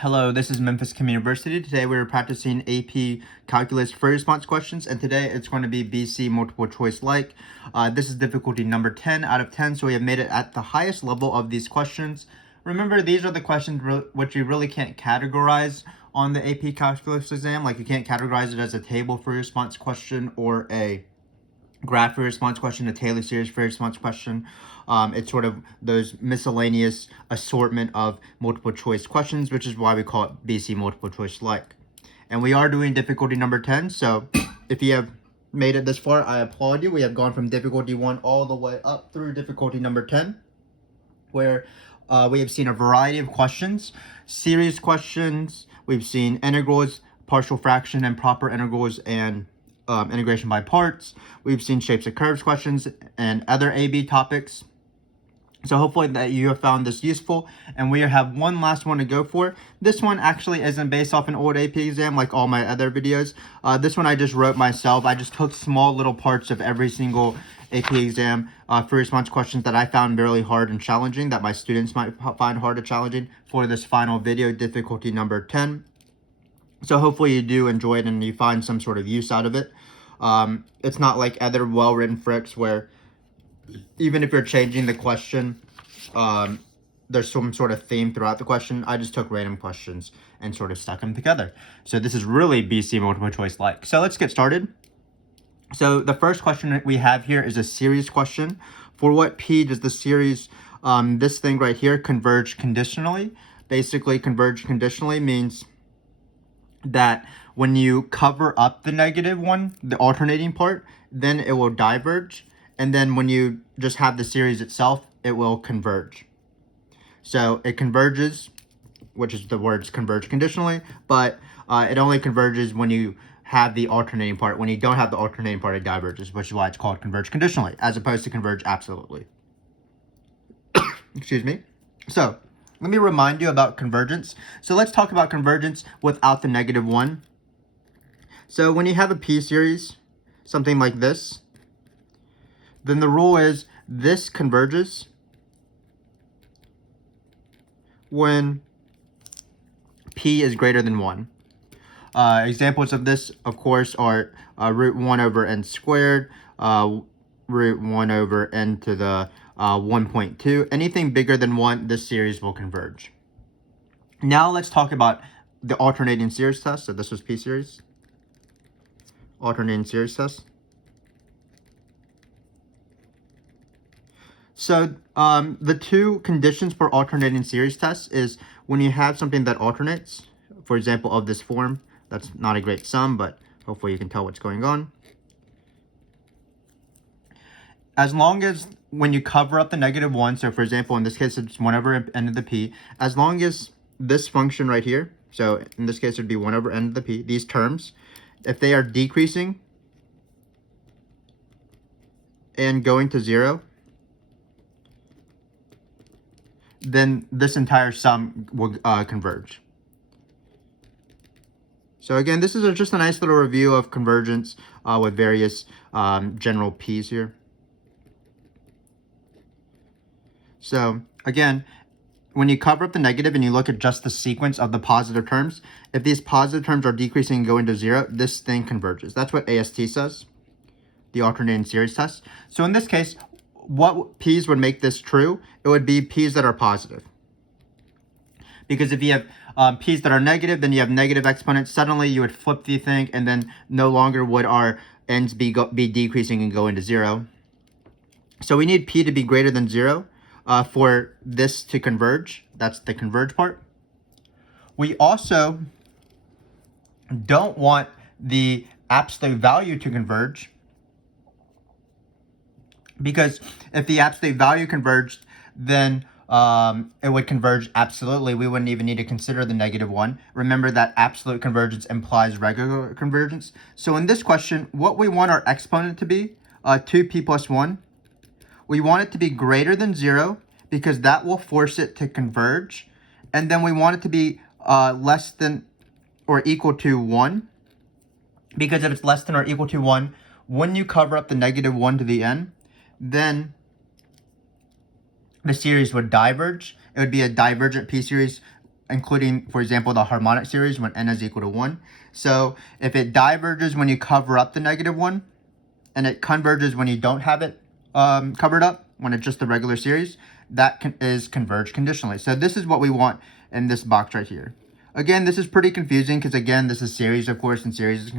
Hello, this is Memphis Community University. Today we're practicing AP Calculus free response questions, and today it's going to be BC multiple choice like. This is difficulty number 10 out of 10, so we have made it at the highest level of these questions. Remember, these are the questions which you really can't categorize on the AP Calculus exam. Like, you can't categorize it as a table free response question or a graph free response question, a Taylor series free response question. It's sort of those miscellaneous assortment of multiple choice questions, which is why we call it BC multiple choice like. And we are doing difficulty number 10. So if you have made it this far, I applaud you. We have gone from difficulty 1 all the way up through difficulty number 10, where we have seen a variety of questions, series questions. We've seen integrals, partial fraction and proper integrals, and integration by parts. We've seen shapes of curves questions and other AB topics. So hopefully that you have found this useful, and we have one last one to go for. This one actually isn't based off an old AP exam like all my other videos. This one I just wrote myself. I just took small little parts of every single AP exam free response questions that I found really hard and challenging, that my students might find hard and challenging, for this final video, difficulty number 10. So hopefully you do enjoy it and you find some sort of use out of it. It's not like other well-written FRQs where even if you're changing the question, there's some sort of theme throughout the question. I just took random questions and sort of stuck them together. So this is really BC multiple choice like. So let's get started. So the first question that we have here is a series question. For what P does the series, this thing right here, converge conditionally? Basically, converge conditionally means that when you cover up the negative one, the alternating part, then it will diverge. And then when you just have the series itself, it will converge. So it converges, which is the words converge conditionally, but it only converges when you have the alternating part. When you don't have the alternating part, it diverges, which is why it's called converge conditionally, as opposed to converge absolutely. Excuse me. So let me remind you about convergence. So let's talk about convergence without the negative one. So when you have a P series, something like this, then the rule is this converges when P is greater than 1. Examples of this, of course, are root 1 over n squared, root 1 over n to the 1.2. Anything bigger than 1, this series will converge. Now let's talk about the alternating series test. So this was P series. Alternating series test. So the two conditions for alternating series tests is when you have something that alternates, for example, of this form. That's not a great sum, but hopefully you can tell what's going on. As long as when you cover up the negative one, so for example, in this case, it's 1 over n to the p, as long as this function right here, so in this case, it would be 1 over n to the p, these terms, if they are decreasing and going to 0, then this entire sum will converge. So again, this is just a nice little review of convergence with various general P's here. So again, when you cover up the negative and you look at just the sequence of the positive terms, if these positive terms are decreasing and going to 0, this thing converges. That's what AST says, the alternating series test. So in this case, what P's would make this true? It would be P's that are positive. Because if you have P's that are negative, then you have negative exponents. Suddenly you would flip the thing, and then no longer would our n's be decreasing and go into 0. So we need P to be greater than 0 for this to converge. That's the converge part. We also don't want the absolute value to converge, because if the absolute value converged, then it would converge absolutely. We wouldn't even need to consider the negative one. Remember that absolute convergence implies regular convergence. So in this question, what we want our exponent to be, 2p plus 1, we want it to be greater than 0, because that will force it to converge. And then we want it to be less than or equal to 1, because if it's less than or equal to 1, when you cover up the negative 1 to the n, then the series would diverge. It would be a divergent P series including, for example, the harmonic series when n is equal to 1. So if it diverges when you cover up the -1, and it converges when you don't have it covered up, when it's just the regular series, that is converged conditionally. So this is what we want in this box right here. Again, this is pretty confusing because, again, this is series, of course, and series is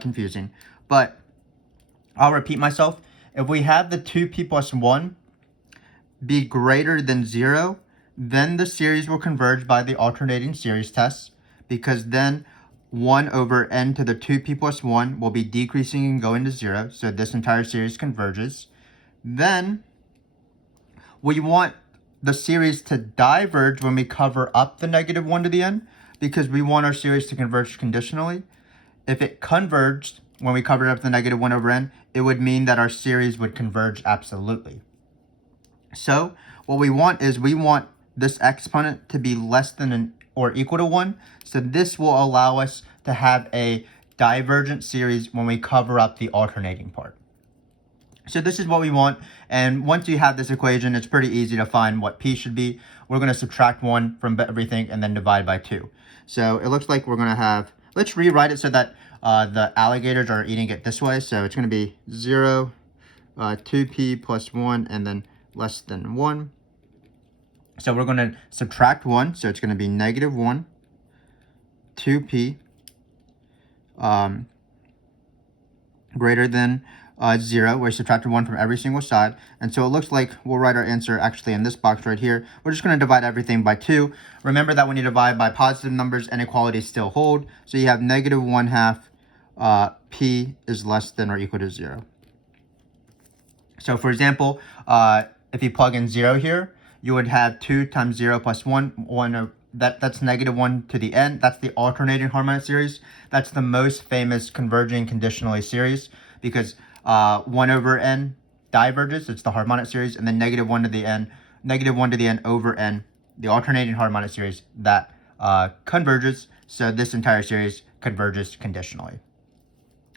confusing. But I'll repeat myself. If we have the 2p plus 1 be greater than 0, then the series will converge by the alternating series test, because then 1 over n to the 2p plus 1 will be decreasing and going to 0, so this entire series converges. Then we want the series to diverge when we cover up the -1 to the n, because we want our series to converge conditionally. If it converged when we covered up the -1 over n, it would mean that our series would converge absolutely. So what we want is we want this exponent to be less than or equal to 1. So this will allow us to have a divergent series when we cover up the alternating part. So this is what we want. And once you have this equation, it's pretty easy to find what p should be. We're going to subtract 1 from everything and then divide by 2. So it looks like we're going to have, let's rewrite it so that the alligators are eating it this way. So it's going to be 0, 2p plus 1, and then less than 1. So we're going to subtract 1, so it's going to be -1, 2p, greater than 0. We're subtracting 1 from every single side. And so it looks like we'll write our answer actually in this box right here. We're just going to divide everything by 2. Remember that when you divide by positive numbers, inequalities still hold. So you have -1/2 p is less than or equal to 0. So for example, if you plug in 0 here, you would have 2 times 0 plus 1. That's -1 to the n. That's the alternating harmonic series. That's the most famous converging conditionally series, because 1 over n diverges. It's the harmonic series, and then -1 to the n, -1 to the n over n, the alternating harmonic series, that converges. So this entire series converges conditionally.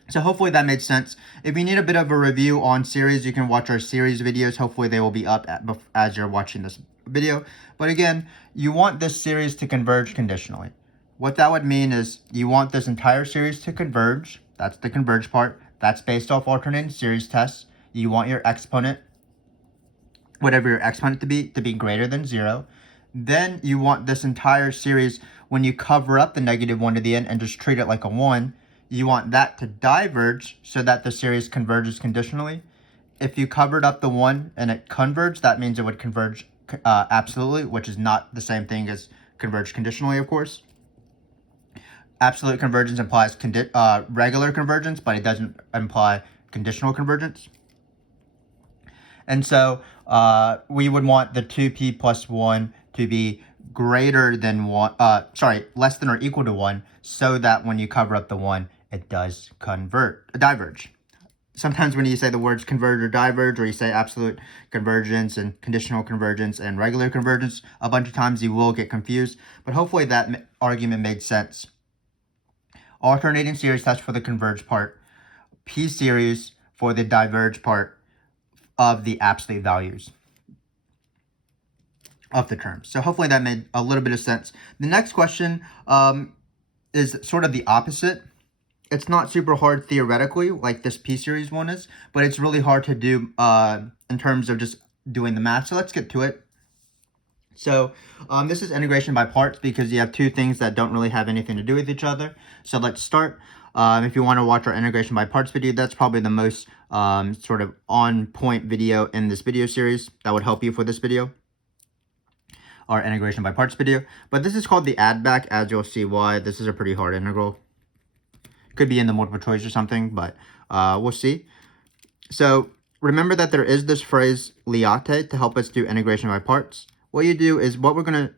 So hopefully that made sense. If you need a bit of a review on series, you can watch our series videos. Hopefully they will be up as you're watching this video. But again, you want this series to converge conditionally. What that would mean is you want this entire series to converge. That's the converge part. That's based off alternating series tests. You want your exponent, whatever your exponent to be greater than 0. Then you want this entire series, when you cover up the -1 to the n and just treat it like a 1, you want that to diverge so that the series converges conditionally. If you covered up the 1 and it converged, that means it would converge absolutely, which is not the same thing as converge conditionally, of course. Absolute convergence implies regular convergence, but it doesn't imply conditional convergence. And so we would want the 2p plus 1 to be greater than 1, less than or equal to 1, so that when you cover up the 1, it does diverge. Sometimes when you say the words converge or diverge, or you say absolute convergence and conditional convergence and regular convergence a bunch of times, you will get confused. But hopefully that argument made sense. Alternating series test for the converge part, p series for the diverge part of the absolute values of the terms. So hopefully that made a little bit of sense. The next question is sort of the opposite. It's not super hard theoretically like this p series one is, but it's really hard to do in terms of just doing the math. So let's get to it. So this is integration by parts, because you have two things that don't really have anything to do with each other. So let's start. If you want to watch our integration by parts video, that's probably the most sort of on point video in this video series that would help you for this video, our integration by parts video. But this is called the add back, as you'll see why. This is a pretty hard integral. Could be in the multiple choice or something, but we'll see. So remember that there is this phrase liate to help us do integration by parts. What you do is, what we're going to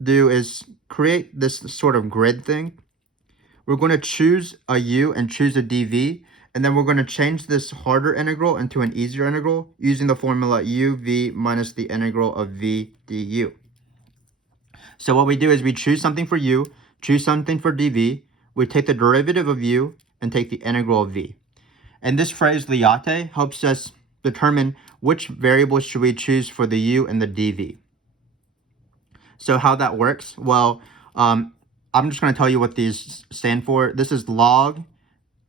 do is create this sort of grid thing. We're going to choose a u and choose a dv, and then we're going to change this harder integral into an easier integral using the formula uv minus the integral of v du. So what we do is we choose something for u, choose something for dv, we take the derivative of u and take the integral of v. And this phrase liate helps us determine which variables should we choose for the u and the dv. So how that works? Well, I'm just going to tell you what these stand for. This is log,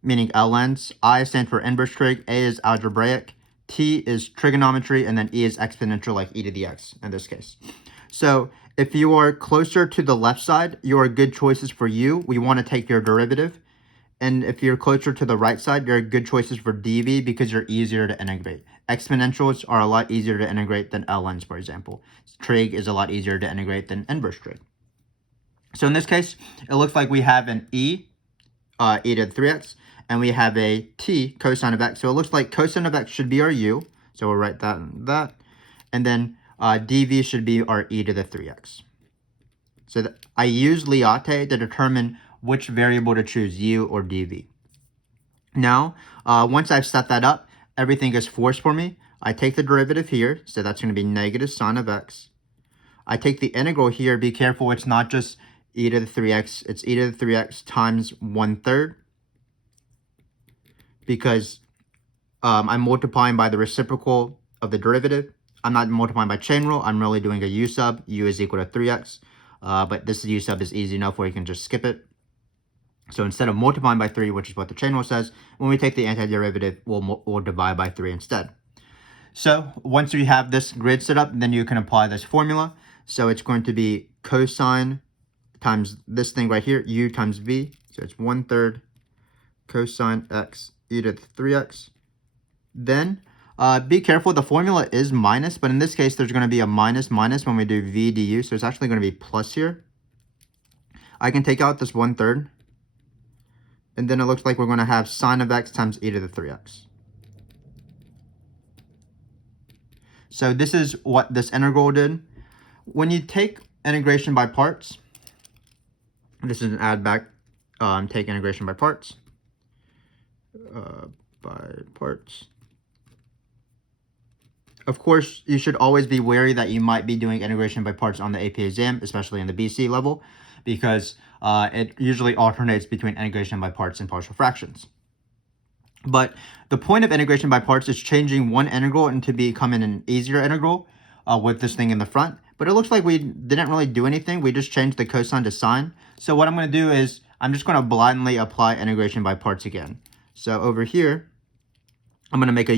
meaning ln's. I stands for inverse trig. A is algebraic. T is trigonometry. And then E is exponential, like e to the x in this case. So if you are closer to the left side, your good choices for u. We want to take your derivative. And if you're closer to the right side, your good choices for dv because you're easier to integrate. Exponentials are a lot easier to integrate than ln's, for example. Trig is a lot easier to integrate than inverse trig. So in this case, it looks like we have an e to the 3x, and we have a t, cosine of x. So it looks like cosine of x should be our u. So we'll write that and that. And then dv should be our e to the 3x. So I use Liotte to determine which variable to choose, u or dv. Now, once I've set that up, everything is forced for me. I take the derivative here, so that's going to be negative sine of x. I take the integral here. Be careful, it's not just e to the 3x, it's e to the 3x times 1/3, because I'm multiplying by the reciprocal of the derivative. I'm not multiplying by chain rule, I'm really doing a u sub. U is equal to 3x, but this u sub is easy enough where you can just skip it. So instead of multiplying by 3, which is what the chain rule says, when we take the antiderivative, we'll divide by 3 instead. So once we have this grid set up, then you can apply this formula. So it's going to be cosine times this thing right here, u times v. So it's 1/3 cosine x e to the 3x. Then be careful, the formula is minus, but in this case, there's going to be a minus when we do v du. So it's actually going to be plus here. I can take out this 1/3. And then it looks like we're going to have sine of x times e to the 3x. So this is what this integral did. When you take integration by parts, this is an add back, take integration by parts. Of course, you should always be wary that you might be doing integration by parts on the AP exam, especially in the BC level, because it usually alternates between integration by parts and partial fractions. But the point of integration by parts is changing one integral into becoming an easier integral with this thing in the front. But it looks like we didn't really do anything. We just changed the cosine to sine. So what I'm going to do is I'm just going to blindly apply integration by parts again. So over here, I'm going to make a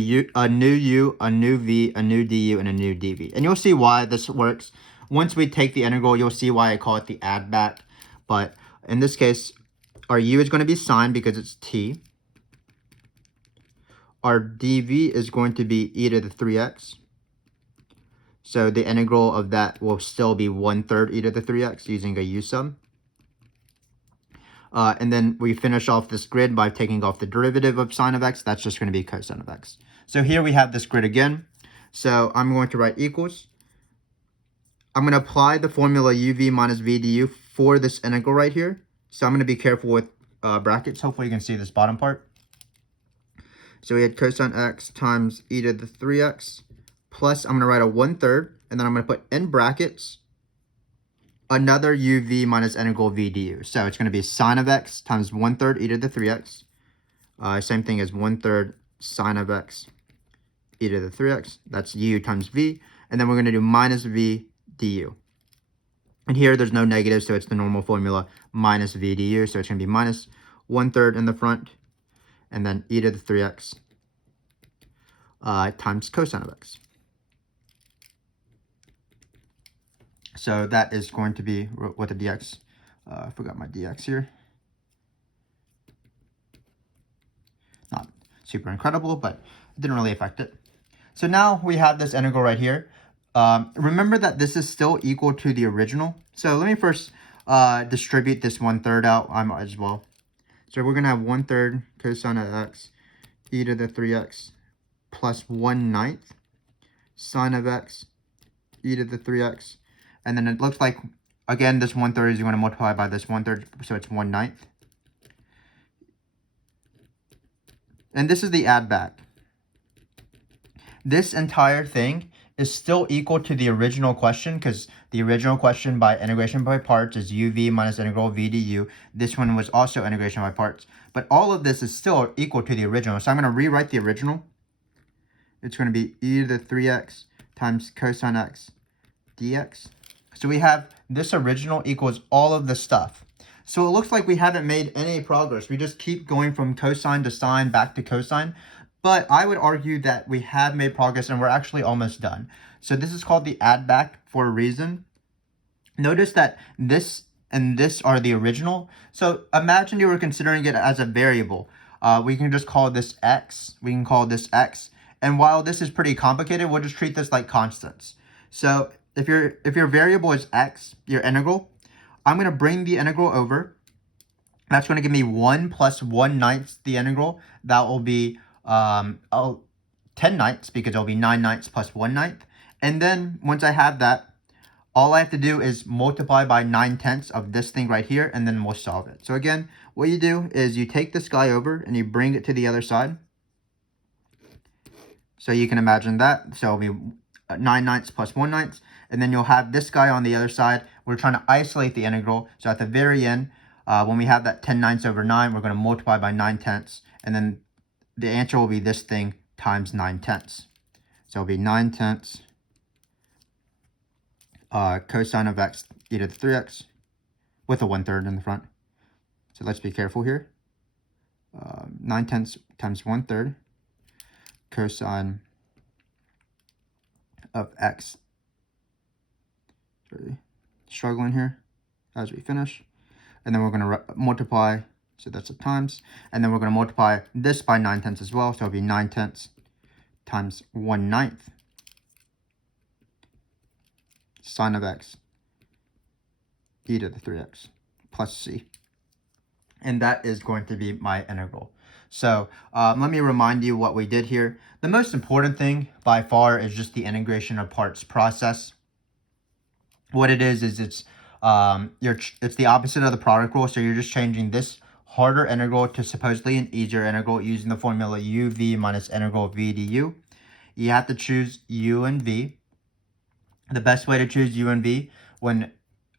new u, a new v, a new du, and a new dv. And you'll see why this works. Once we take the integral, you'll see why I call it the add back. But in this case, our u is going to be sine because it's t. Our dv is going to be e to the 3x. So the integral of that will still be 1/3 e to the 3x using a u sub. And then we finish off this grid by taking off the derivative of sine of x. That's just going to be cosine of x. So here we have this grid again. So I'm going to write equals. I'm going to apply the formula uv minus v du for this integral right here. So I'm going to be careful with brackets. Hopefully you can see this bottom part. So we had cosine x times e to the 3x plus, I'm going to write a 1/3, and then I'm going to put in brackets another uv minus integral v du. So it's going to be sine of x times 1/3 e to the 3x. Same thing as 1/3 sine of x e to the 3x. That's u times v. And then we're going to do minus v du. And here there's no negative, so it's the normal formula, minus v du. So it's going to be minus 1/3 in the front, and then e to the 3x times cosine of x. So that is going to be what the dx, I forgot my dx here. Not super incredible, but it didn't really affect it. So now we have this integral right here. Remember that this is still equal to the original. So let me first distribute this 1/3 out. I might as well. So we're going to have 1/3 cosine of x e to the 3x plus 1/9 sine of x e to the 3x. And then it looks like, again, this 1/3 is going to multiply by this 1/3, so it's 1/9. And this is the add back. This entire thing is still equal to the original question, because the original question by integration by parts is uv minus integral v du. This one was also integration by parts. But all of this is still equal to the original. So I'm going to rewrite the original. It's going to be e to the 3x times cosine x dx. So we have this original equals all of the stuff. So it looks like we haven't made any progress. We just keep going from cosine to sine back to cosine. But I would argue that we have made progress and we're actually almost done. So this is called the add back for a reason. Notice that this and this are the original. So imagine you were considering it as a variable. We can just call this x. We can call this x. And while this is pretty complicated, we'll just treat this like constants. So if your variable is x, your integral, I'm going to bring the integral over. That's going to give me 1 plus 1/9 the integral. That will be 10/9 because it'll be 9/9 plus 1/9. And then once I have that, all I have to do is multiply by 9/10 of this thing right here, and then we'll solve it. So again, what you do is you take this guy over and you bring it to the other side. So you can imagine that. So it'll be 9/9 plus 1/9. And then you'll have this guy on the other side. We're trying to isolate the integral. So at the very end, when we have that 10/9 over 9, we're going to multiply by 9/10. And then the answer will be this thing times 9/10. So it'll be 9/10 cosine of x e to the 3x with a 1/3 in the front. So let's be careful here. 9/10 times 1/3 cosine of x. Really struggling here as we finish. And then we're going to multiply, so that's a times. And then we're going to multiply this by 9/10 as well. So it'll be 9/10 times 1/9 sine of x e to the 3x plus c. And that is going to be my integral. So let me remind you what we did here. The most important thing by far is just the integration of parts process. What it is it's the opposite of the product rule. So you're just changing this harder integral to supposedly an easier integral using the formula uv minus integral v du. You have to choose u and v. The best way to choose u and v when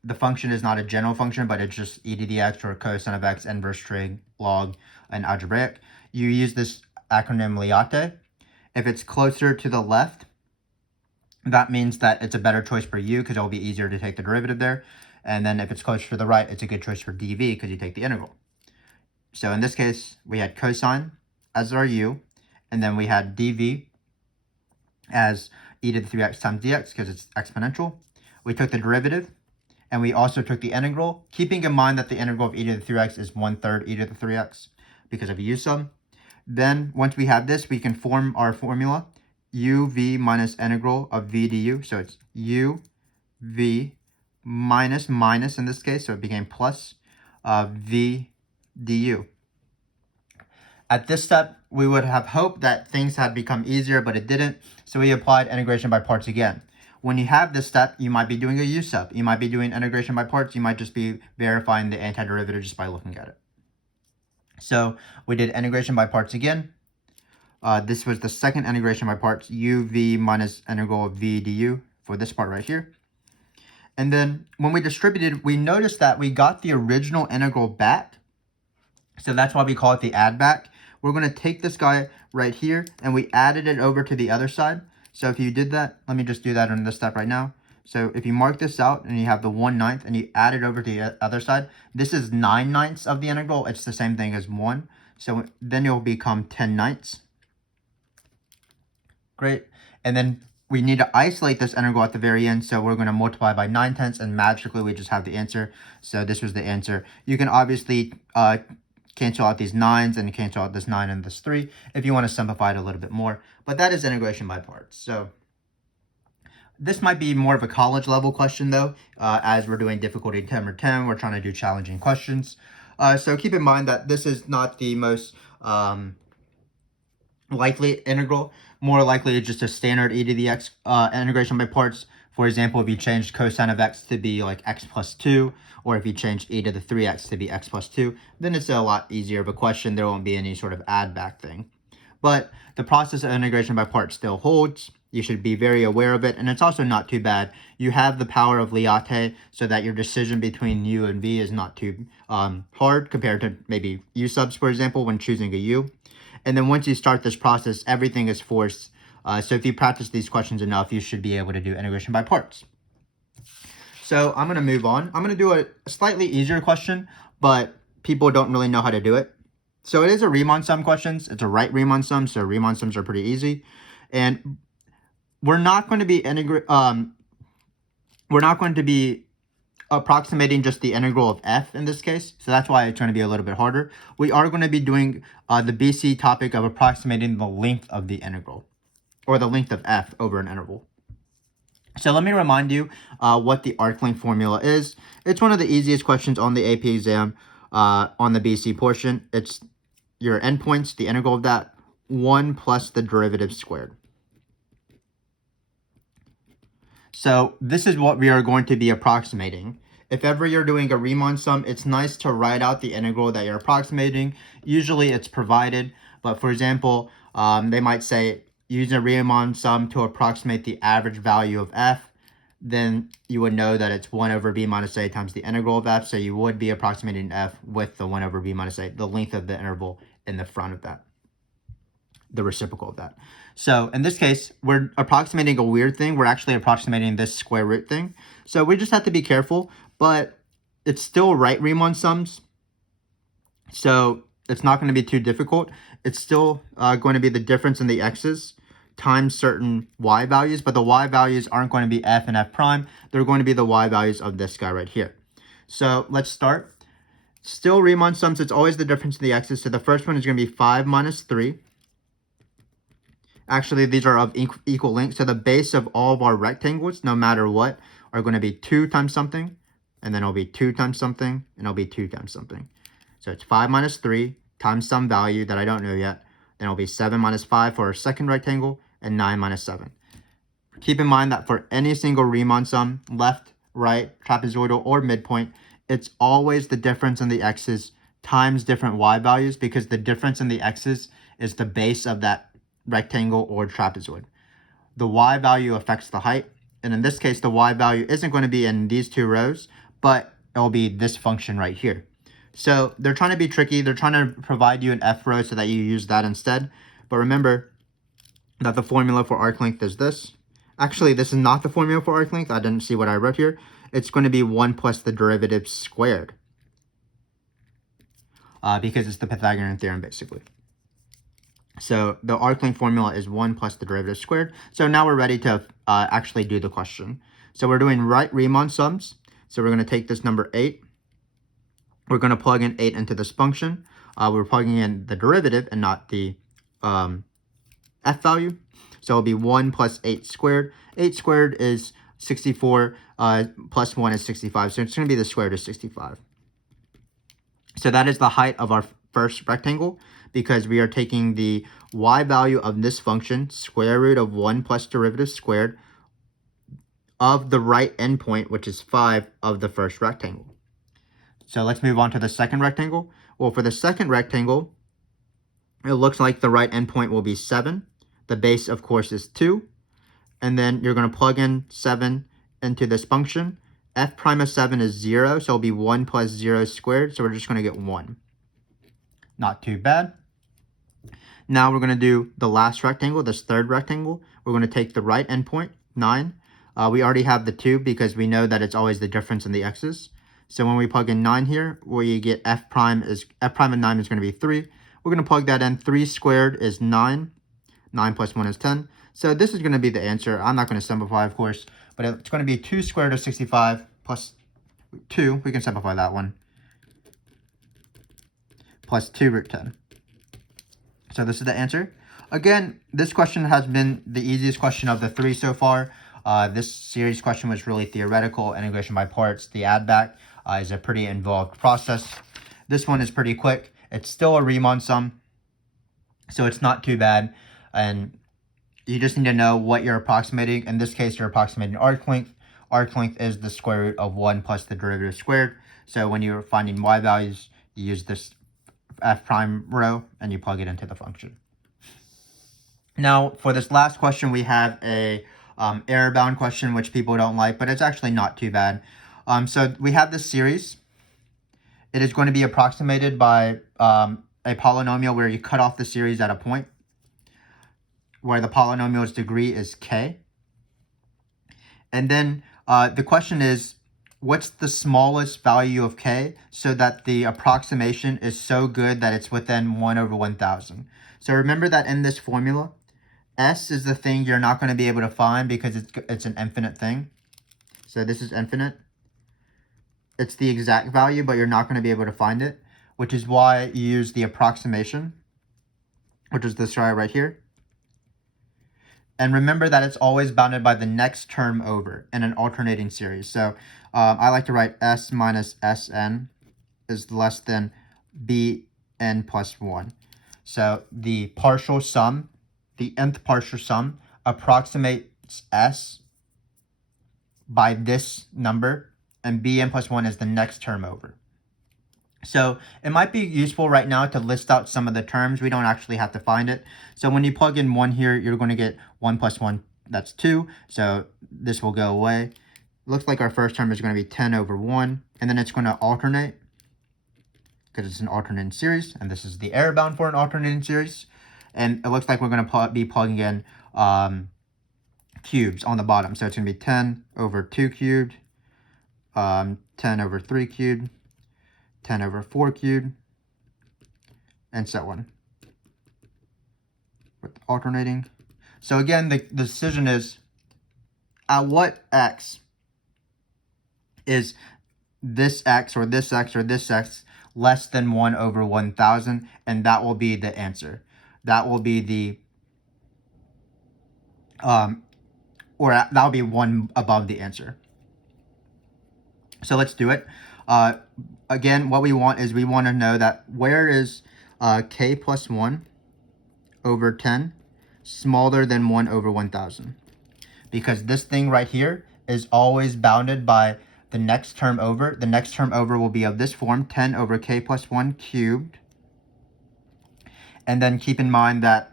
the function is not a general function, but it's just e to the x or cosine of x, inverse trig, log, and algebraic. You use this acronym LIATE. If it's closer to the left, that means that it's a better choice for u because it'll be easier to take the derivative there. And then if it's closer to the right, it's a good choice for dv because you take the integral. So in this case, we had cosine as our u, and then we had dv as e to the 3x times dx because it's exponential. We took the derivative, and we also took the integral, keeping in mind that the integral of e to the 3x is 1/3 e to the 3x because of a u sum. Then once we have this, we can form our formula uv minus integral of v du. So it's uv minus minus in this case, so it became plus v du. At this step, we would have hoped that things had become easier, but it didn't. So we applied integration by parts again. When you have this step, you might be doing a u sub. You might be doing integration by parts. You might just be verifying the antiderivative just by looking at it. So we did integration by parts again. This was the second integration by parts, uv minus integral of v du for this part right here. And then when we distributed, we noticed that we got the original integral back. So that's why we call it the add back. We're going to take this guy right here and we added it over to the other side. So if you did that, let me just do that on this step right now. So if you mark this out and you have the 1/9 and you add it over to the other side, this is 9/9 of the integral. It's the same thing as 1. So then it'll become 10/9. Great. And then we need to isolate this integral at the very end. So we're going to multiply by 9/10 and magically we just have the answer. So this was the answer. You can obviously cancel out these 9s and cancel out this 9 and this 3 if you want to simplify it a little bit more. But that is integration by parts. So this might be more of a college level question though, as we're doing difficulty 10 or 10. We're trying to do challenging questions. So keep in mind that this is not the most likely integral. More likely just a standard e to the x integration by parts. For example, if you changed cosine of x to be like x plus 2, or if you changed e to the 3x to be x plus 2, then it's a lot easier of a question. There won't be any sort of add back thing. But the process of integration by parts still holds. You should be very aware of it, and it's also not too bad. You have the power of LIATE so that your decision between u and v is not too hard compared to maybe u subs, for example, when choosing a u. And then once you start this process, everything is forced. So if you practice these questions enough, you should be able to do integration by parts. So I'm going to move on. I'm going to do a slightly easier question, but people don't really know how to do it. So it is a Riemann sum questions. It's a right Riemann sum, so Riemann sums are pretty easy. And we're not going to be approximating just the integral of f in this case, so that's why it's going to be a little bit harder. We are going to be doing the BC topic of approximating the length of the integral, or the length of f over an interval. So let me remind you what the arc length formula is. It's one of the easiest questions on the AP exam on the BC portion. It's your endpoints, the integral of that, 1 plus the derivative squared. So this is what we are going to be approximating. If ever you're doing a Riemann sum, it's nice to write out the integral that you're approximating. Usually it's provided, but for example, they might say using a Riemann sum to approximate the average value of f, then you would know that it's 1 over b minus a times the integral of f, so you would be approximating f with the 1 over b minus a, the length of the interval in the front of that, the reciprocal of that. So in this case, we're approximating a weird thing. We're actually approximating this square root thing. So we just have to be careful, but it's still right Riemann sums. So it's not going to be too difficult. It's still going to be the difference in the x's times certain y values, but the y values aren't going to be f and f prime. They're going to be the y values of this guy right here. So let's start. Still Riemann sums, it's always the difference in the x's. So the first one is going to be 5 minus 3. Actually, these are of equal length. So the base of all of our rectangles, no matter what, are going to be 2 times something. And then it'll be 2 times something. And it'll be 2 times something. So it's 5 minus 3 times some value that I don't know yet. Then it'll be 7 minus 5 for our second rectangle. And 9 minus 7. Keep in mind that for any single Riemann sum, left, right, trapezoidal, or midpoint, it's always the difference in the x's times different y values, because the difference in the x's is the base of that rectangle or trapezoid. The y value affects the height, and in this case the y value isn't going to be in these two rows, but it'll be this function right here. So they're trying to be tricky. They're trying to provide you an f row so that you use that instead. But remember that the formula for arc length is this. Actually, this is not the formula for arc length. I didn't see what I wrote here. It's going to be 1 plus the derivative squared, because it's the Pythagorean theorem basically. So the arc length formula is 1 plus the derivative squared. So now we're ready to actually do the question. So we're doing right Riemann sums. So we're going to take this number 8. We're going to plug in 8 into this function. We're plugging in the derivative and not the f value. So it'll be 1 plus 8 squared. 8 squared is 64, plus 1 is 65. So it's going to be the square root of 65. So that is the height of our first rectangle, because we are taking the y value of this function, square root of 1 plus derivative squared, of the right endpoint, which is 5 of the first rectangle. So let's move on to the second rectangle. Well, for the second rectangle, it looks like the right endpoint will be 7. The base, of course, is 2. And then you're going to plug in 7 into this function. F prime of 7 is 0, so it'll be 1 plus 0 squared. So we're just going to get 1. Not too bad. Now we're going to do the last rectangle, this third rectangle. We're going to take the right endpoint, 9. We already have the 2 because we know that it's always the difference in the x's. So when we plug in 9 here, where you get f prime of 9 is going to be 3. We're going to plug that in. 3 squared is 9. 9 plus 1 is 10. So this is going to be the answer. I'm not going to simplify, of course, but it's going to be 2 squared root of 65 plus 2. We can simplify that one. Plus 2 root 10. So this is the answer. Again, this question has been the easiest question of the 3 so far. This series question was really theoretical. Integration by parts, the add back is a pretty involved process. This one is pretty quick. It's still a Riemann sum, so it's not too bad. And you just need to know what you're approximating. In this case, you're approximating arc length. Arc length is the square root of 1 plus the derivative squared. So when you're finding y values, you use this f prime row and you plug it into the function. Now, for this last question, we have a error-bound question, which people don't like, but it's actually not too bad. So we have this series. It is going to be approximated by a polynomial where you cut off the series at a point, where the polynomial's degree is k. And then the question is, what's the smallest value of k so that the approximation is so good that it's within 1 over 1,000. So remember that in this formula, s is the thing you're not going to be able to find because it's an infinite thing. So this is infinite. It's the exact value, but you're not going to be able to find it, which is why you use the approximation, which is this right here. And remember that it's always bounded by the next term over in an alternating series. So I like to write s minus sn is less than bn plus 1. So the partial sum, the nth partial sum, approximates s by this number, and bn plus 1 is the next term over. So it might be useful right now to list out some of the terms. We don't actually have to find it. So when you plug in 1 here, you're going to get 1 plus 1, that's 2. So this will go away. It looks like our first term is going to be 10 over 1. And then it's going to alternate because it's an alternating series. And this is the error bound for an alternating series. And it looks like we're going to be plugging in cubes on the bottom. So it's going to be 10 over 2 cubed, 10 over 3 cubed, 10 over 4 cubed, and so on, with alternating. So again, the decision is, at what x is this x or this x or this x less than 1 over 1,000, and that will be the answer. That will be the, that will be 1 above the answer. So let's do it. Again, what we want is we want to know that where is k plus 1 over 10 smaller than 1 over 1,000? Because this thing right here is always bounded by the next term over. The next term over will be of this form, 10 over k plus 1 cubed. And then keep in mind that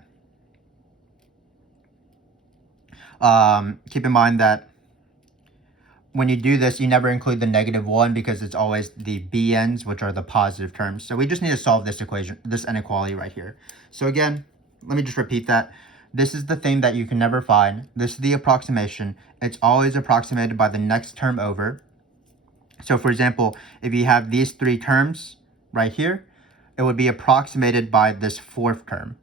when you do this, you never include the negative 1 because it's always the bn's, which are the positive terms. So we just need to solve this equation, this inequality right here. So again, let me just repeat that. This is the thing that you can never find. This is the approximation. It's always approximated by the next term over. So for example, if you have these 3 terms right here, it would be approximated by this 4th term.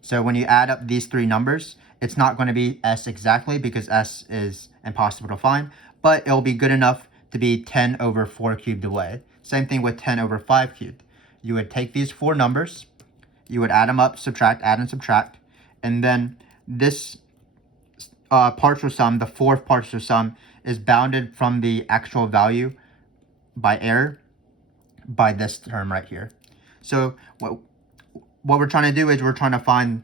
So when you add up these 3 numbers, it's not going to be s exactly because s is impossible to find, but it'll be good enough to be 10 over 4 cubed away. Same thing with 10 over 5 cubed. You would take these 4 numbers, you would add them up, subtract, add and subtract, and then this partial sum, the 4th partial sum, is bounded from the actual value by error by this term right here. So what we're trying to do is we're trying to find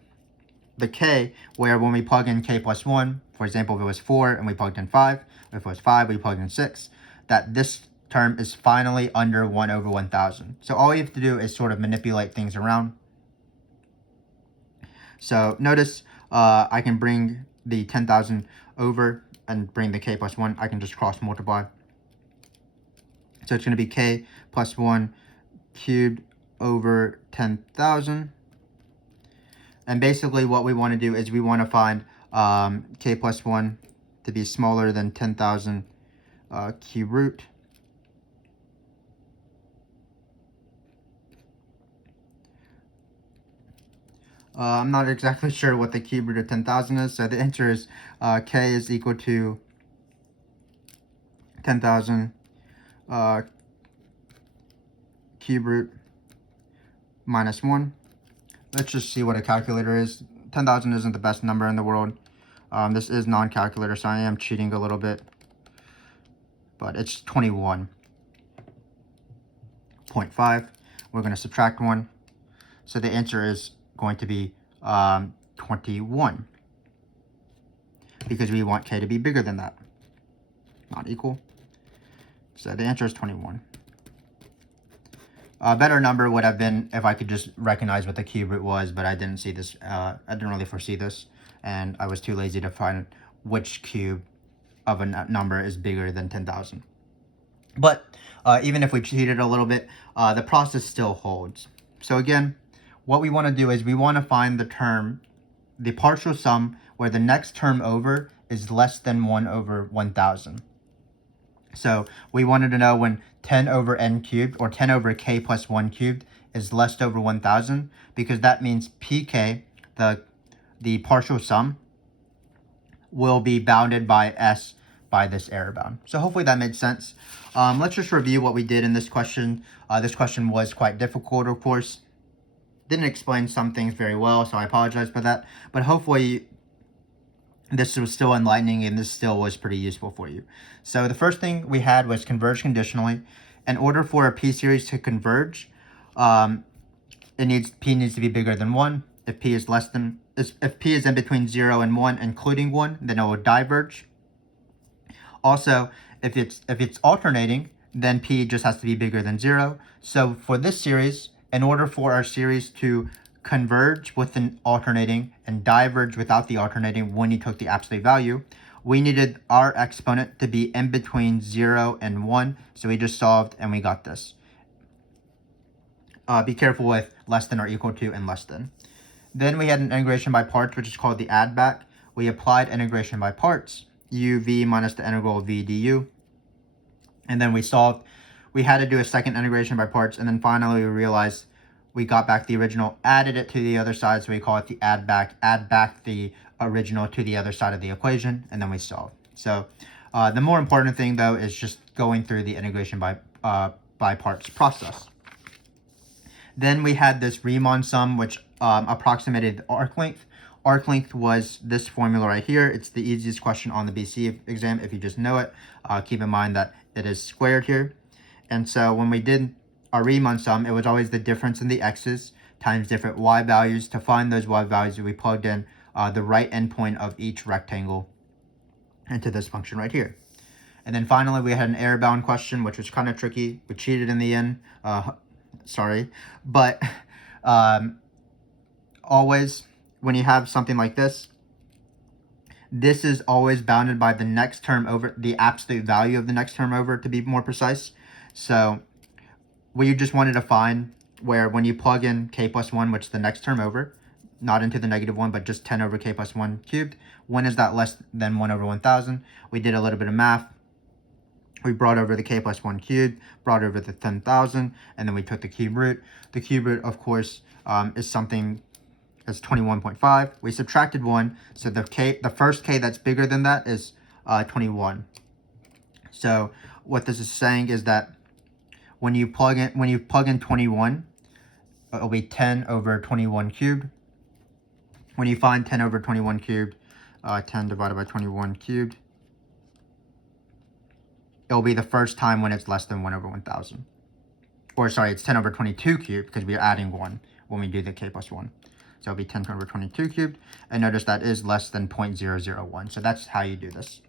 the k, where when we plug in k plus 1, for example, if it was 4 and we plugged in 5, if it was 5, we plugged in 6, that this term is finally under 1 over 1,000. So all you have to do is sort of manipulate things around. So notice I can bring the 10,000 over and bring the k plus 1. I can just cross multiply. So it's going to be k plus 1 cubed over 10,000. And basically what we want to do is we want to find k plus 1 to be smaller than 10,000 cube root. I'm not exactly sure what the cube root of 10,000 is, so the answer is k is equal to 10,000 cube root minus 1. Let's just see what a calculator is. 10,000 isn't the best number in the world. This is non-calculator, so I am cheating a little bit. But it's 21.5. We're going to subtract 1. So the answer is going to be 21. Because we want k to be bigger than that. Not equal. So the answer is 21. A better number would have been if I could just recognize what the cube root was, but I didn't see this. I didn't really foresee this, and I was too lazy to find which cube of a number is bigger than 10,000. But even if we cheated a little bit, the process still holds. So again, what we want to do is we want to find the term, the partial sum, where the next term over is less than 1 over 1,000. So we wanted to know when 10 over n cubed, or 10 over k plus 1 cubed, is less over 1000, because that means pk, the partial sum, will be bounded by s by this error bound. So hopefully that made sense. Let's just review what we did in this question. This question was quite difficult, of course. Didn't explain some things very well, so I apologize for that. But hopefully this was still enlightening and this still was pretty useful for you. So the first thing we had was converge conditionally. In order for a p-series to converge, p needs to be bigger than 1. If p is less than, if p is in between 0 and 1, including 1, then it will diverge. Also, if it's alternating, then p just has to be bigger than 0. So for this series, in order for our series to converge with an alternating and diverge without the alternating when you took the absolute value, we needed our exponent to be in between 0 and 1. So we just solved and we got this. Be careful with less than or equal to and less than. Then we had an integration by parts, which is called the add back. We applied integration by parts, uv minus the integral of v du. And then we solved. We had to do a second integration by parts, and then finally we realized we got back the original, added it to the other side, so we call it the add back the original to the other side of the equation, and then we solve. So the more important thing, though, is just going through the integration by parts process. Then we had this Riemann sum, which approximated the arc length. Arc length was this formula right here. It's the easiest question on the BC exam if you just know it. Keep in mind that it is squared here. And so when we did our Riemann sum, it was always the difference in the x's times different y values. To find those y values, we plugged in the right endpoint of each rectangle into this function right here. And then finally, we had an error bound question, which was kind of tricky. We cheated in the end. Sorry. But always, when you have something like this, this is always bounded by the next term over, the absolute value of the next term over, to be more precise. So we just wanted to find where when you plug in k plus 1, which is the next term over, not into the negative 1, but just 10 over k plus 1 cubed, when is that less than 1 over 1000? We did a little bit of math. We brought over the k plus 1 cubed, brought over the 10,000, and then we took the cube root. The cube root, of course, is something as 21.5. We subtracted 1, so the first k that's bigger than that is 21. So what this is saying is that when you plug in 21, it'll be 10 over 21 cubed. When you find 10 over 21 cubed, 10 divided by 21 cubed, it'll be the first time when it's less than 1 over 1000. Or sorry, it's 10 over 22 cubed because we're adding 1 when we do the k plus 1. So it'll be 10 over 22 cubed. And notice that is less than 0.001. So that's how you do this.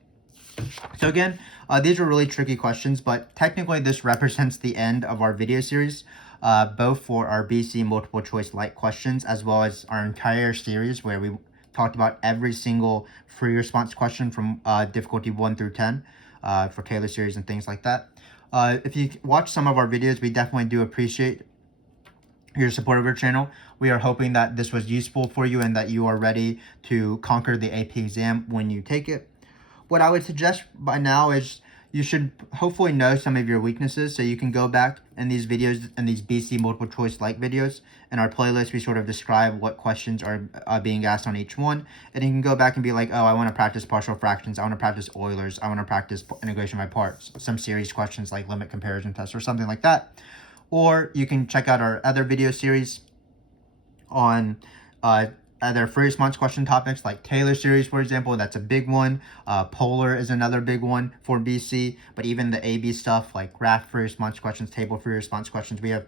So again, these are really tricky questions, but technically this represents the end of our video series, both for our BC multiple choice light questions, as well as our entire series where we talked about every single free response question from difficulty 1 through 10 for Taylor series and things like that. If you watch some of our videos, we definitely do appreciate your support of our channel. We are hoping that this was useful for you and that you are ready to conquer the AP exam when you take it. What I would suggest by now is you should hopefully know some of your weaknesses, so you can go back in these videos, in these BC multiple choice like videos. In our playlist, we sort of describe what questions are being asked on each one, and you can go back and be like, oh, I want to practice partial fractions, I want to practice Eulers, I want to practice integration by parts, some serious questions like limit comparison test or something like that. Or you can check out our other video series on other free response question topics like Taylor series, for example. That's a big one. Polar is another big one for BC, but even the AB stuff like graph free response questions, table free response questions, we have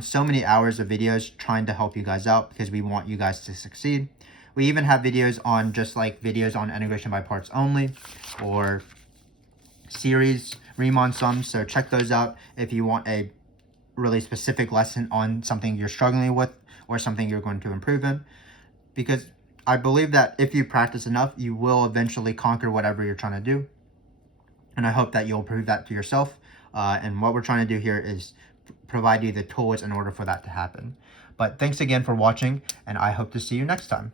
so many hours of videos trying to help you guys out because we want you guys to succeed. We even have videos on videos on integration by parts only, or series Riemann sums, so check those out if you want a really specific lesson on something you're struggling with or something you're going to improve in. Because I believe that if you practice enough, you will eventually conquer whatever you're trying to do. And I hope that you'll prove that to yourself. And what we're trying to do here is provide you the tools in order for that to happen. But thanks again for watching, and I hope to see you next time.